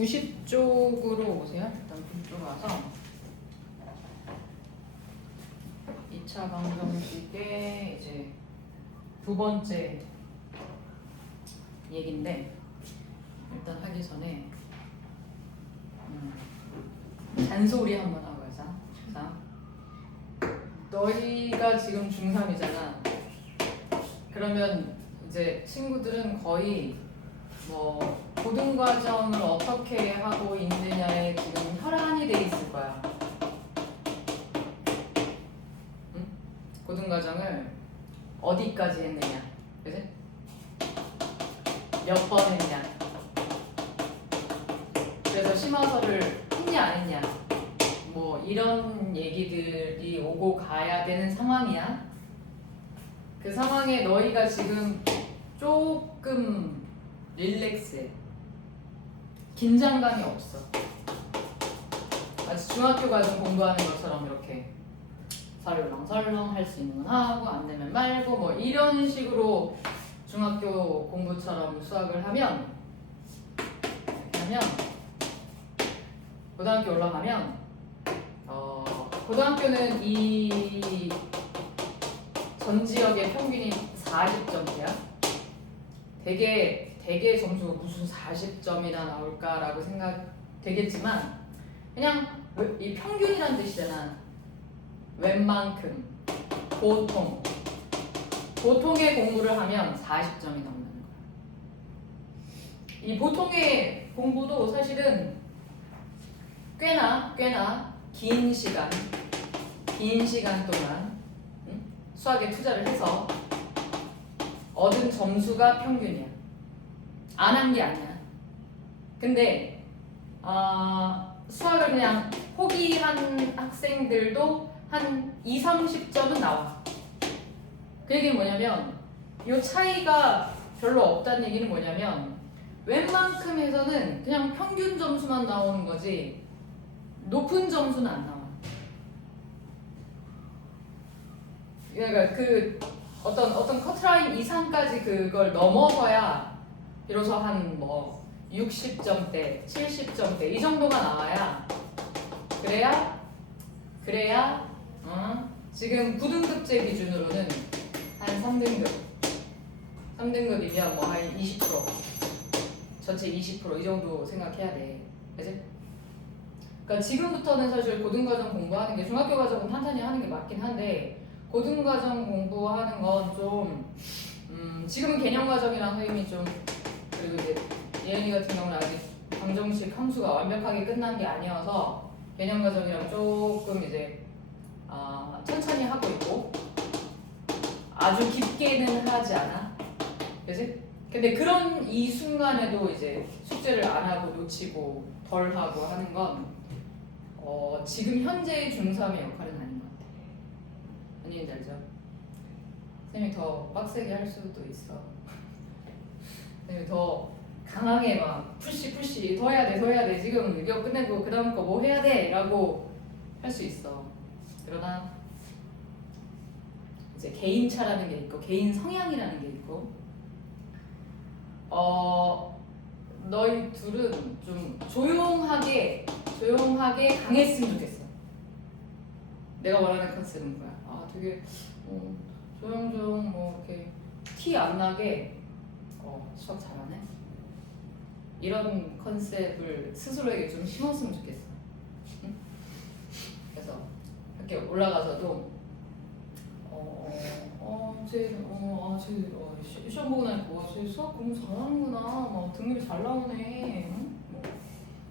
90쪽으로 오세요. 일단 90쪽 와서 2차 방정식의 이제 두 번째 얘긴데 일단 하기 전에 잔소리 한번 하고 가자. 자, 너희가 지금 중3이잖아. 그러면 이제 친구들은 거의 뭐 고등과정을 어떻게 하고 있느냐에 지금 혈안이 돼 있을 거야. 응? 고등과정을 어디까지 했느냐, 그지? 몇 번 했냐? 그래서 심화서를 했냐 안 했냐? 뭐 이런 얘기들이 오고 가야 되는 상황이야. 그 상황에 너희가 지금 조금 릴렉스해. 긴장감이 없어. 마치 중학교 과정 공부하는 것처럼 이렇게 설렁설렁 할 수 있는 건 하고 안 되면 말고 뭐 이런 식으로 중학교 공부처럼 수학을 하면 고등학교 올라가면 고등학교는 이 전 지역의 평균이 40점대야. 되게 점수가 무슨 40점이나 나올까라고 생각되겠지만 그냥 이 평균이란 뜻이잖아. 웬만큼, 보통의 공부를 하면 40점이 나온다는 거야. 이 보통의 공부도 사실은 꽤나 긴 시간 동안 수학에 투자를 해서 얻은 점수가 평균이야. 안 한 게 아니야. 근데 수학을 그냥 포기한 학생들도 한 2, 30점은 나와. 그 얘기는 뭐냐면 이 차이가 별로 없다는 얘기는 뭐냐면 웬만큼에서는 그냥 평균 점수만 나오는 거지 높은 점수는 안 나와. 그러니까 그 어떤 커트라인 이상까지 그걸 넘어서야 비로소 한 뭐 60점대, 70점대 이 정도가 나와야 그래야 지금 9등급제 기준으로는 한 3등급이면 뭐 한 20% 전체 20% 이 정도 생각해야 돼. 그치? 그러니까 지금부터는 사실 고등과정 공부하는 게 중학교 과정은 탄탄히 하는 게 맞긴 한데 고등과정 공부하는 건 좀 지금은 개념과정이랑 선생님이 좀 그리고 이제 예은이 같은 경우는 아직 방정식 함수가 완벽하게 끝난 게 아니어서 개념과정이랑 조금 이제 천천히 하고 있고 아주 깊게는 하지 않아. 그치? 근데 그런 이 순간에도 이제 숙제를 안 하고 놓치고 덜 하고 하는 건 지금 현재의 중3의 역할은 아닌 것 같아. 언니 알죠? 선생님이 더 빡세게 할 수도 있어. 선생님이 더 강하게 막 푸시 더 해야 돼 지금 이거 끝내고 그 다음 거 뭐 해야 돼 라고 할 수 있어. 그러나 이제 개인차라는 게 있고 개인 성향이라는 게 있고 너희 둘은 좀 조용하게 강했으면 좋겠어. 내가 말하는 컨셉은 뭐야? 되게 조용조용 뭐 이렇게 티 안 나게 수학 잘하네. 이런 컨셉을 스스로에게 좀 심었으면 좋겠어. 응? 그래서 이렇게 올라가서도 시험 보고 나니까 쟤 수학 공부 잘하는구나, 막 등급이 잘 나오네. 응? 뭐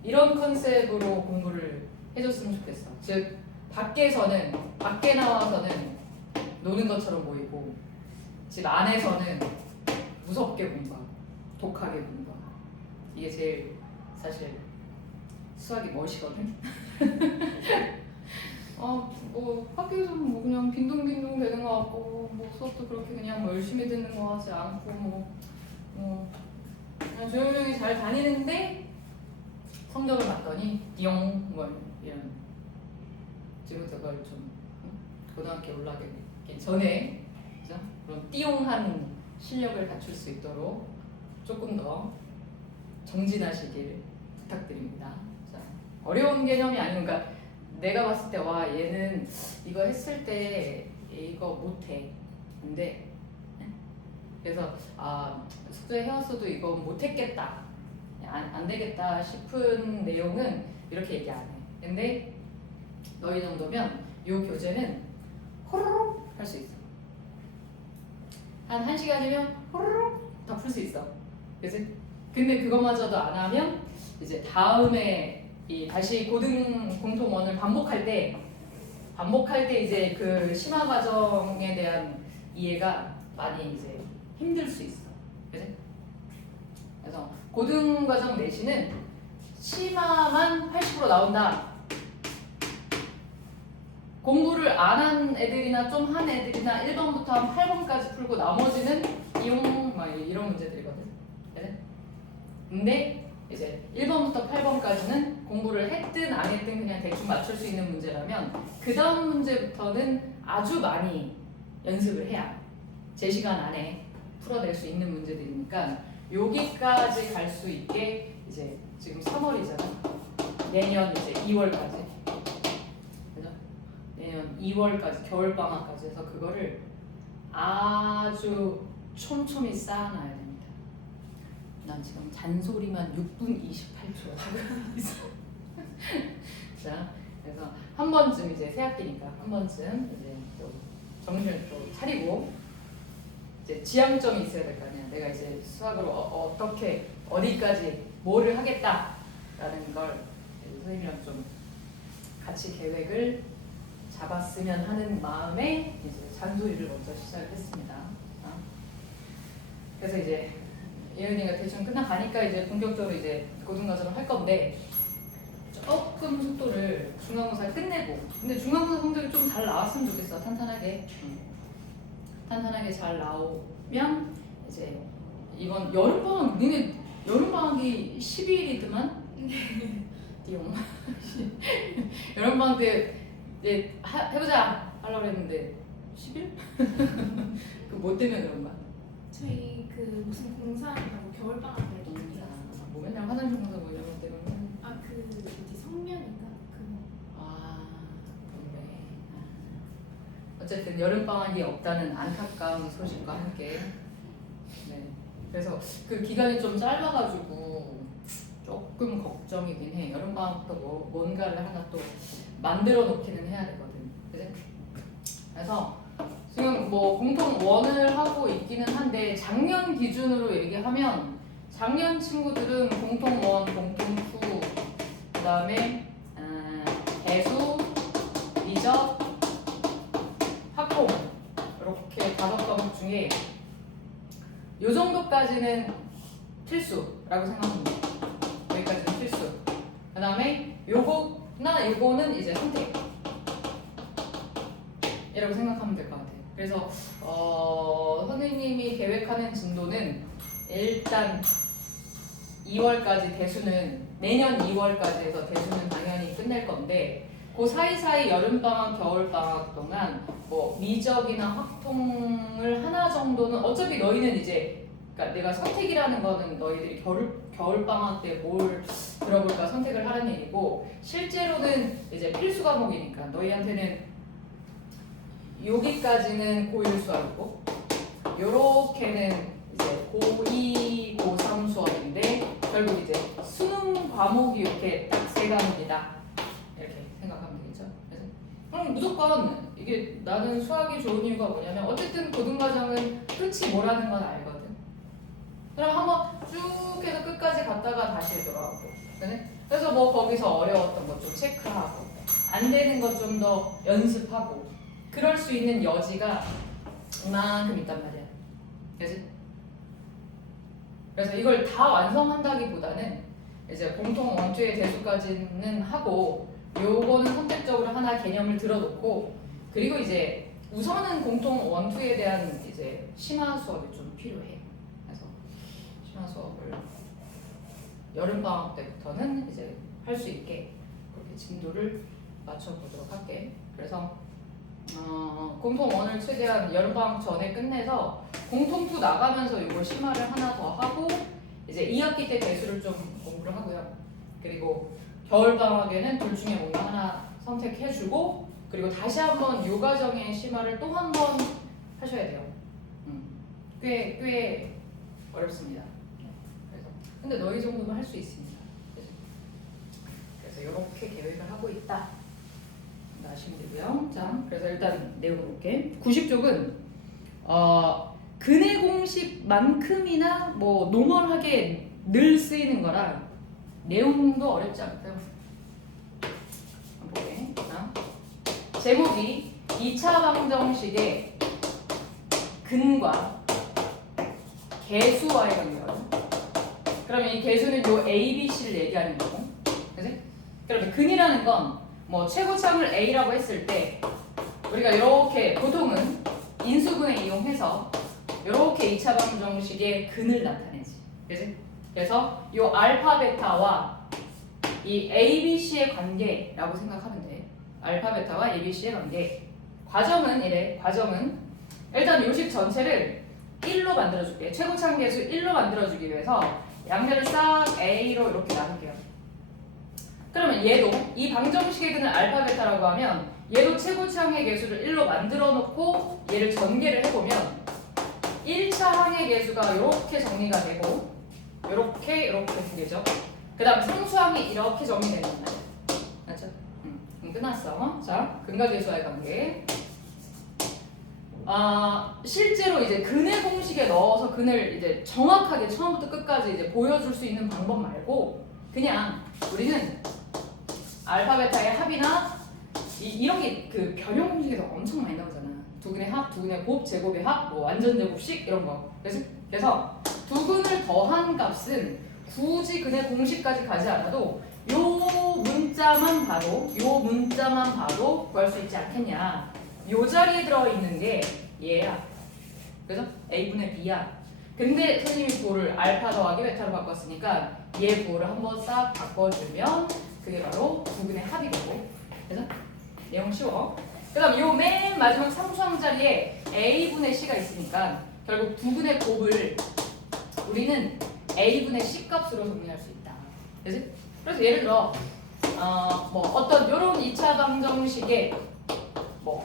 이런 컨셉으로 공부를 해줬으면 좋겠어. 즉 밖에 나와서는 노는 것처럼 보이고 집 안에서는 무섭게 공부하고 독하게 공부하고 이게 제일 사실 수학이 멋이거든. 뭐 학교에서는 뭐 그냥 빈둥빈둥 되는 것 같고 뭐 수업도 그렇게 그냥 뭐 열심히 듣는 것 같지 않고 그냥 조용히 잘 다니는데 성적을 봤더니 띠용 뭐 이런 지금부터 그걸 좀 고등학교 올라가기 전에 그죠? 그런 띠용한 실력을 갖출 수 있도록 조금 더 정진하시길 부탁드립니다. 자, 어려운 개념이 아니고, 그러니까 내가 봤을 때 와 얘는 이거 했을 때 이거 못해. 근데 그래서 숙제 해왔어도 이거 못했겠다. 안 되겠다 싶은 내용은 이렇게 얘기 안 해. 근데 너희 정도면 이 교재는 호로록 할 수 있어. 한 1시간이면 호로록 다 풀 수 있어. 그치? 근데 그거마저도 안 하면 이제 다음에 다시 공통원을 반복할 때 이제 그 심화 과정에 대한 이해가 많이 이제 힘들 수 있어. 그치? 그래서 고등과정 내신은 심화만 80% 나온다. 공부를 안 한 애들이나 좀 한 애들이나 1번부터 한 8번까지 풀고 나머지는 이런 문제들이거든. 그래? 근데 이제 1번부터 8번까지는 공부를 했든 안 했든 그냥 대충 맞출 수 있는 문제라면 그 다음 문제부터는 아주 많이 연습을 해야 제 시간 안에 풀어낼 수 있는 문제들이니까 여기까지 갈 수 있게 이제 지금 3월이잖아. 내년 이제 2월까지. 그죠? 내년 2월까지 겨울방학까지 해서 그거를 아주 촘촘히 쌓아놔야 됩니다. 난 지금 잔소리만 6분 28초 하고 있어. 자, 그래서 한 번쯤 이제 새 학기니까 한 번쯤 이제 또 정신을 또 차리고 이제 지향점이 있어야 될 거 아니야. 내가 이제 수학으로 어떻게 어디까지 뭐를 하겠다라는 걸 선생님이랑 좀 같이 계획을 잡았으면 하는 마음에 이제 잔소리를 먼저 시작했습니다. 그래서 이제 예은이가 대충 끝나가니까 이제 본격적으로 이제 고등과정을 할 건데 조금 속도를 중간고사 끝내고 근데 중간고사 성적이 좀 잘 나왔으면 좋겠어. 탄탄하게 잘 나오면 이제 이번 여름방학 니네 여름방학이 12일이더만 띠용 여름방학 때 이제 해보자 하려고 했는데 10일? 그 뭐 때문에 그런 거야? 저희 그 무슨 공사한다고 겨울방학 때 뭐 맨날 화장실 공사 뭐 이런 것 때문에 그 뭐지 성면인가 그거. 그래. 어쨌든 여름방학이 없다는 안타까운 소식과 함께 네. 그래서 그 기간이 좀 짧아가지고 조금 걱정이긴 해. 여름방학부터 뭔가를 하나 또 만들어 놓기는 해야 되거든. 그래? 그래서 지금 뭐 공통 원을 하고 있기는 한데 작년 기준으로 얘기하면 작년 친구들은 공통 원, 공통 투, 그 다음에 배수, 미적, 학공 이렇게 5과목 중에 요 정도까지는 필수라고 생각합니다. 여기까지는 필수. 그 다음에 요거나 요거는 이제 선택. 이라고 생각하면 될 것 같아요. 그래서 선생님이 계획하는 진도는 일단 2월까지 대수는 내년 2월까지 해서 대수는 당연히 끝낼 건데 그 사이사이 여름방학, 겨울방학 동안 뭐 미적이나 확통을 하나 정도는 어차피 너희는 이제 그러니까 내가 선택이라는 거는 너희들이 겨울방학 때 뭘 들어볼까 선택을 하는 얘기고 실제로는 이제 필수 과목이니까 너희한테는 여기까지는 고1 수학이고 요렇게는 이제 고2, 고3 수업인데 결국 이제 수능 과목이 이렇게 딱 3과목이다 이렇게 생각하면 되겠죠. 그래서 그럼 무조건 이게 나는 수학이 좋은 이유가 뭐냐면 어쨌든 고등과정은 끝이 뭐라는 건 알거든. 그럼 한번 쭉 해서 끝까지 갔다가 다시 돌아오고 그래서 뭐 거기서 어려웠던 것 좀 체크하고 안 되는 것 좀 더 연습하고 그럴 수 있는 여지가 이만큼 있단 말이야. 그치? 그래서 이걸 다 완성한다기보다는 이제 공통 원투의 대수까지는 하고 요거는 선택적으로 하나 개념을 들어놓고 그리고 이제 우선은 공통 원투에 대한 이제 심화 수업이 좀 필요해. 그래서 심화 수업을 여름방학 때부터는 이제 할 수 있게 그렇게 진도를 맞춰보도록 할게. 그래서 공통 원을 최대한 여름방학 전에 끝내서 공통 투 나가면서 이걸 심화를 하나 더 하고 이제 2학기 때 대수를 좀 공부를 하고요. 그리고 겨울방학에는 둘 중에 뭔가 하나 선택해주고 그리고 다시 한번 요과정의 심화를 또 한 번 하셔야 돼요. 꽤 어렵습니다. 그래서 근데 너희 정도는 할 수 있습니다. 그래서 이렇게 계획을 하고 있다. 아시면 되고요. 자, 그래서 일단 내용을 볼게. 90쪽은 근해 공식만큼이나 뭐 노멀하게 늘 쓰이는 거라 내용도 어렵지 않고요. 한번 볼게. 자, 제목이 2차 방정식의 근과 개수와의 관계거든. 그러면 이 개수는 요 A, B, C를 얘기하는 거고, 그지? 그러면 근이라는 건 뭐 최고참을 A라고 했을 때 우리가 이렇게 보통은 인수분해 이용해서 이렇게 2차 방정식의 근을 나타내지, 그지? 그래서 요 알파 베타와 이 A, B, C의 관계라고 생각하면 돼. 알파 베타와 A, B, C의 관계. 과정은 이래. 과정은 일단 요식 전체를 1로 만들어줄게. 최고참 계수 1로 만들어주기 위해서 양면을 싹 A로 이렇게 나눌게요. 그러면 얘도 이 방정식의 근을 알파 베타라고 하면 얘도 최고차항의 계수를 1로 만들어 놓고 얘를 전개를 해보면 1차 항의 계수가 이렇게 정리가 되고 이렇게 두 개죠. 그 다음 상수항이 이렇게 정리되는 거예요. 맞죠? 끝났어. 자, 근과 계수와의 관계. 실제로 이제 근의 공식에 넣어서 근을 이제 정확하게 처음부터 끝까지 이제 보여줄 수 있는 방법 말고 그냥 우리는 알파 베타의 합이나 이런 게 그 변형 공식에서 엄청 많이 나오잖아. 두근의 합, 두근의 곱, 제곱의 합, 뭐 완전 제곱식 이런 거. 그래서 두근을 더한 값은 굳이 근의 공식까지 가지 않아도 요 문자만 봐도 구할 수 있지 않겠냐. 요 자리에 들어있는 게 얘야. 그래서 A분의 B야. 근데 선생님이 부호를 알파 더하기 베타로 바꿨으니까 얘 부호를 한번 싹 바꿔주면 그게 바로 두근의 합이 되고. 그래서 내용 쉬워. 그 다음 요 맨 마지막 상수항 자리에 A분의 C가 있으니까 결국 두근의 곱을 우리는 A분의 C 값으로 정리할 수 있다. 그치? 그래서 예를 들어 뭐 어떤 요런 2차 방정식의 뭐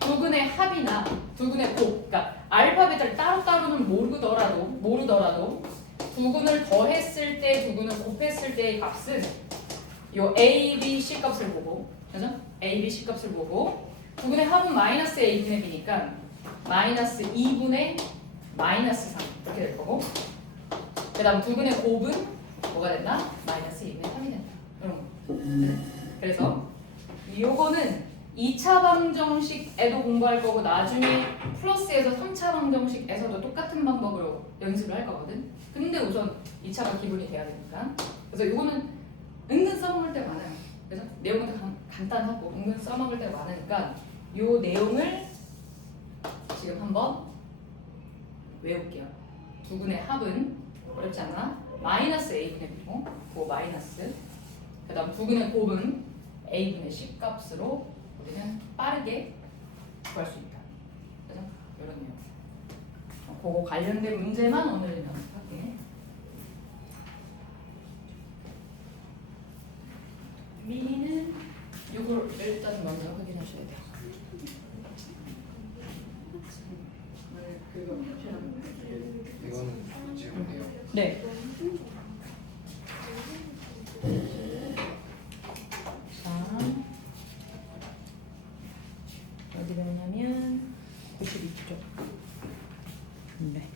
두근의 합이나 두근의 곱, 그러니까 알파 베타를 따로따로는 모르더라도 두근을 더했을 때, 두근을 곱했을 때의 값은 요 A, B, C 값을 보고, 그죠? A, B, C 값을 보고 두근의 합은 마이너스 A분의 B니까 마이너스 2분의 마이너스 3 이렇게 될 거고, 그 다음 두근의 곱은 뭐가 된다? 마이너스 2분의 3이 된다. 이런 거. 그래서 요거는 2차 방정식에도 공부할 거고 나중에 플러스에서 3차 방정식에서도 똑같은 방법으로 연습을 할 거거든. 근데 우선 2차가 기본이 돼야 되니까. 그래서 이거는 은근 써먹을 때가 많아요. 그래서 내용은 간단하고 은근 써먹을 때가 많으니까 이 내용을 지금 한번 외울게요. 두근의 합은 어렵지 않아? 마이너스 A분의 B고 그 마이너스, 그 다음 두근의 곱은 A분의 C 값으로 우리는 빠르게 구할 수 있다. 그래서 이런 내용. 그거 관련된 문제만 오늘 연습할게. 미니는 이걸 일단 먼저 확인하셔야 돼요. 이거는 지우세요. 네. 자, 어디 가냐면 92쪽. 네.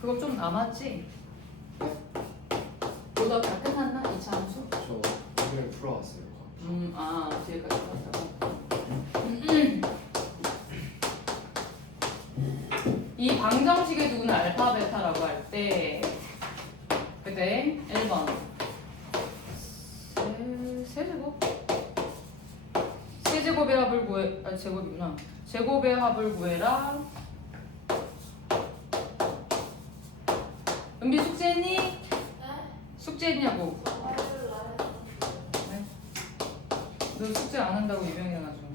그거 좀 남았지? 보다 다 끝났나? 2차 함수? 저 오늘 풀어왔어요. 뒤에까지 풀었다고. 이 방정식의 두근을 알파 베타라고 할 때 그때 1번 세제곱? 세제곱의 합을 구해, 제곱이구나. 제곱의 합을 구해라. 은비 숙제했니? 숙제 숙제했냐고. 네? 너 숙제 안 한다고 유명해가지고.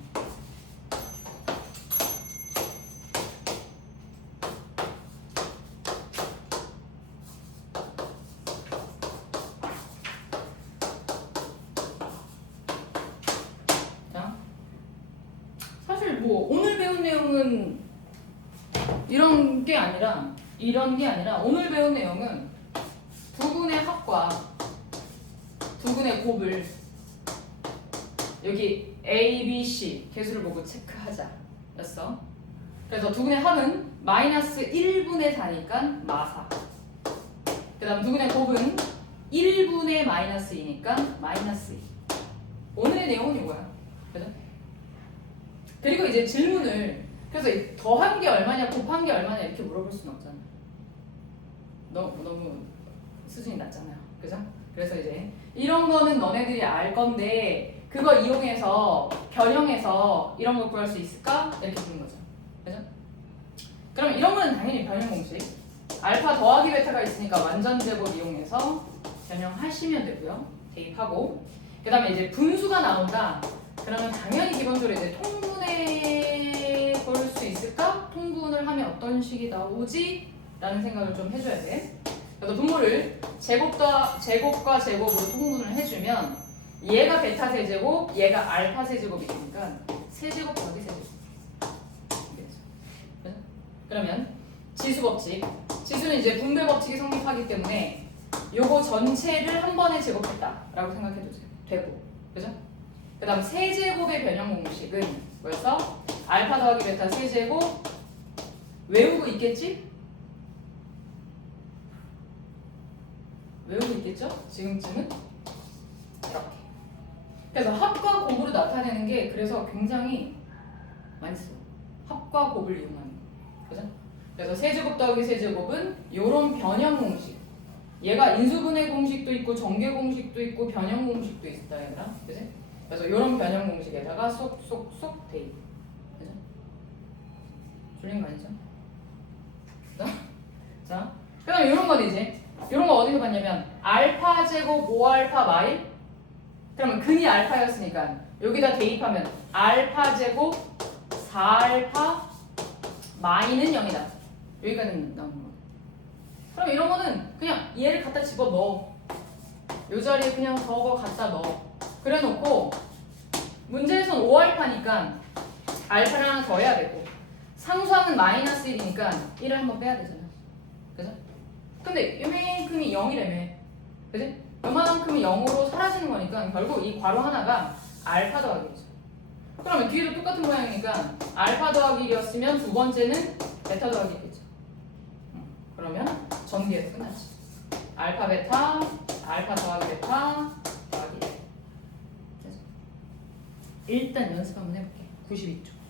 자, 사실 뭐 오늘 배운 내용은 이런 게 아니라 오늘 배운 내용은 두 군의 합과 두 군의 곱을 여기 A, B, C 개수를 보고 체크하자 였어. 그래서 두 군의 합은 마이너스 1분의 4니까 마사. 그 다음 두 군의 곱은 1분의 마이너스 2니까 마이너스 2. 오늘의 내용은 이거야. 그죠? 그리고 이제 질문을 그래서 더한 게 얼마냐 곱한 게 얼마냐 이렇게 물어볼 수는 없잖아. 너무 수준이 낮잖아요. 그죠? 그래서 이제 이런 거는 너네들이 알 건데 그거 이용해서 변형해서 이런 걸 구할 수 있을까? 이렇게 묻는 거죠. 그죠? 그럼 이런 거는 당연히 변형 공식. 알파 더하기 베타가 있으니까 완전 제곱 이용해서 변형하시면 되고요. 대입하고 그 다음에 이제 분수가 나온다. 그러면 당연히 기본적으로 이제 통분해 볼 수 있을까? 통분을 하면 어떤 식이 나오지? 라는 생각을 좀 해줘야 돼. 그래서 분모를 제곱과 제곱으로 통분을 해주면 얘가 베타 세제곱, 얘가 알파 세제곱이 되니까 세제곱 더하기 세제곱. 그죠? 그러면 지수 법칙. 지수는 이제 분배 법칙이 성립하기 때문에 요거 전체를 한 번에 제곱했다라고 생각해도 되고, 그죠? 그 다음 세제곱의 변형 공식은 뭐였어? 알파 더하기 베타 세제곱 외우고 있겠지? 외우고 있겠죠? 지금쯤은? 이렇게. 그래서 합과 곱으로 나타내는 게 그래서 굉장히 많이 써. 합과 곱을 이용하는 거. 그죠? 그래서 세제곱 더하기 세제곱은 요런 변형 공식. 얘가 인수분해 공식도 있고 정계 공식도 있고 변형 공식도 있다 얘들아. 그지? 그래서 요런 변형 공식에다가 쏙쏙쏙 대입. 그죠? 줄린 거 아니죠? 자, 그다음에 요런 건 이제 요런 거 어디서 봤냐면 알파 제곱 5알파 마일. 그러면 근이 알파였으니까 여기다 대입하면 알파 제곱 4알파 마이는 0이다. 여기까지 나오는 거. 그럼 이런 거는 그냥 얘를 갖다 집어 넣어. 요 자리에 그냥 저거 갖다 넣어. 그래 놓고 문제에선 5알파니까 알파를 하나 더 해야 되고 상수항은 마이너스 1이니까 1을 한번 빼야 되잖아. 그죠? 근데 요만큼이 0이라며. 그지? 요만큼이 0으로 사라지는 거니까 결국 이 괄호 하나가 알파 더하기 1이죠. 그러면 뒤에도 똑같은 모양이니까 알파 더하기 1이었으면 두 번째는 베타 더하기 1이죠. 그러면 전개해서 끝났지. 알파 베타, 알파 더하기 베타 더하기 1. 일단 연습 한번 해볼게. 92쪽.